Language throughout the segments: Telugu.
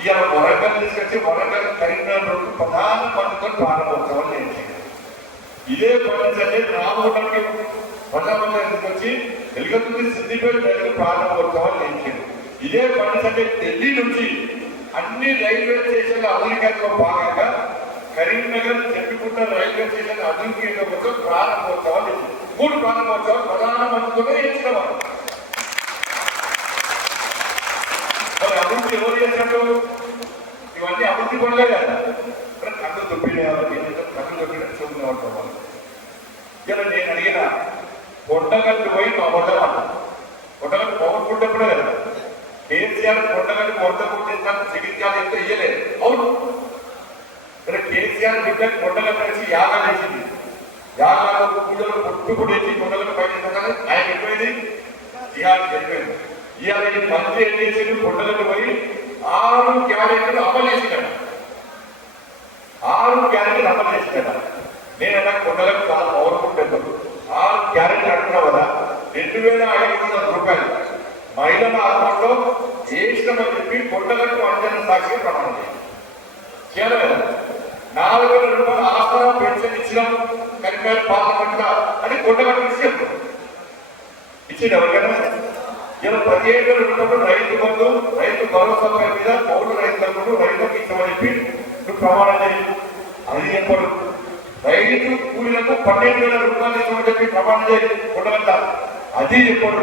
ఇవాళ వరంగల్ తీసుకొచ్చి వరంగల్ కరీంనగర్ రోడ్డు ప్రధాన పనులతో ప్రారంభోత్సవం నేను ఇదే పని అంటే రామగుండానికి ప్రధానమంత్రి తీసుకొచ్చి వెలుగుతుంది సిద్దిపేట రైలు ప్రారంభోత్సవం నేను ఇదే పని ఢిల్లీ నుంచి అన్ని రైల్వే స్టేషన్ల అమెరికాలో భాగంగా కరీంనగర్ చెట్టుకుంట రైల్వే స్టేషన్ అభివృద్ధి ప్రారంభోత్సవాలు మూడు ప్రారంభోత్సవాలు ప్రధానమంత్రితోనే ఇచ్చిన వారు ఇవన్నీ అభివృద్ధి పనులే కదా మరి కళ్ళు దొప్పిలే కాబట్టి ఏం కళ్ళు దొప్పిన చూపుతూ ఉంటాం వాళ్ళు ఇలా నేను అడిగిన కొండగట్టు పోయి మా మొదలమాట కొండగట్టు పవన్ పుట్టినప్పుడే కదా. కేసీఆర్ కొండగట్టు కొండ పుట్టించాలని జగిత్యాలు ఎంతో ఇయ్యలేదు. అవును. ఇక్కడ కేసీఆర్ బిడ్డకు కొండగట్టు వేసి యాగాలు వేసింది యాగాలు పూజలు పుట్టు కూడా వేసి కొండగట్టు పైన ఆయన ఎప్పుడైంది ఇవాళ చెప్పాడు ఇవాళ మంత్రి ఏం చేసిండు? కొండలకు పోయి ఆరు క్యారెట్లు అమలు చేసినాడు ఆరోగ్యానికి క్యారెట్లు అమలు నేను నేనన్నా కొండలకు చాలా పవర్ఫుల్ ఆరు క్యారెట్లు అంటున్నావు కదా రెండు వేల ఐదు వందల రూపాయలు. మహిళల ఆత్మలో వేసినామని చెప్పి కొండలకు అంజన సాక్షి ప్రమాణం చేయాలి నాలుగు వేల రూపాయల ఆసరా పెన్షన్ ఇచ్చినాం. కరీంనగర్ పార్లమెంట్ అని కొండగట్టు విషయం ఇచ్చింది ఎవరికైనా? ఇలా పదిహేడు వేల రూపాయలు రైతు బంధు రైతు భరోసా మీద పౌరు రైతులకు రైతులకు ఇచ్చామని చెప్పి ప్రమాణం చేయి. అది చెప్పడు రైతు కూలీలకు పన్నెండు వేల రూపాయలు ఇస్తామని చెప్పి ప్రమాణం చేయి ఉండగల అది చెప్పడు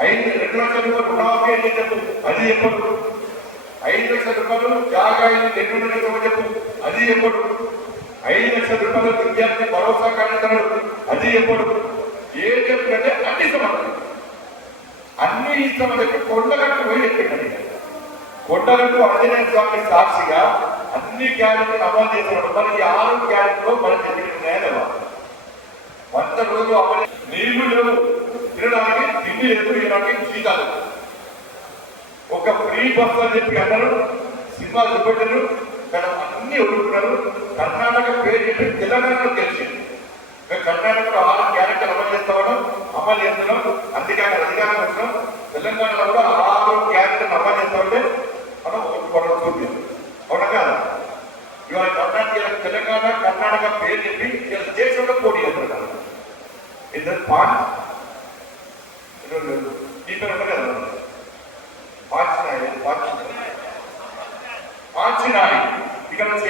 ఐదు రెండు లక్షల రూపాయలు రుణమాఫీ అని చెప్పు. అది చెప్పడు ఐదు లక్షల రూపాయలు జాగా రెండు ఇస్తామని చెప్పు. అది చెప్పడు ఐదు లక్షల రూపాయలు విద్యార్థి భరోసా కార్యక్రమాలు అది చెప్పడు ఏం చెప్పుకుంటే అన్ని సమాధానం అన్ని ఇస్తామని చెప్పి కొండగట్టు పోయి చెప్పింది కొండగట్టు ఆంజనేయ స్వామి సాక్షిగా అన్ని క్యారెక్టర్లు అమలు చేస్తున్నాడు మరి ఈ ఆరు క్యారెక్టర్లు మనం చెప్పినాయా లేవా వంద రోజు అమలు నీళ్ళు లేవు. తినడానికి తిండి లేదు తినడానికి జీతాలు ఒక ఫ్రీ బస్ అని చెప్పి అన్నారు. సినిమా చూపెట్టారు. కానీ అన్ని ఒడుకున్నారు కర్ణాటక పేరు చెప్పి తెలంగాణలో తెలిసింది. మేము కర్ణాటకలో ఆరు క్యారెక్టర్ అమలు చేస్తామని అమలు చేస్తున్నాం. అందుకే అక్కడ అధికారం వచ్చినాం. తెలంగాణలో కూడా ఆరు క్యారెక్టర్ అమలు చేస్తామంటే మనం ఒక పడుతుంది కొడకాల. ఇవాళ కర్ణాటక తెలంగాణ కర్ణాటక పేరు చెప్పి ఇలా దేశంలో పోటీ అవుతున్నారు ఇద్దరు పాన్ నీ పేరు ఉంటుంది కదా. పాచినాయి ఇక్కడ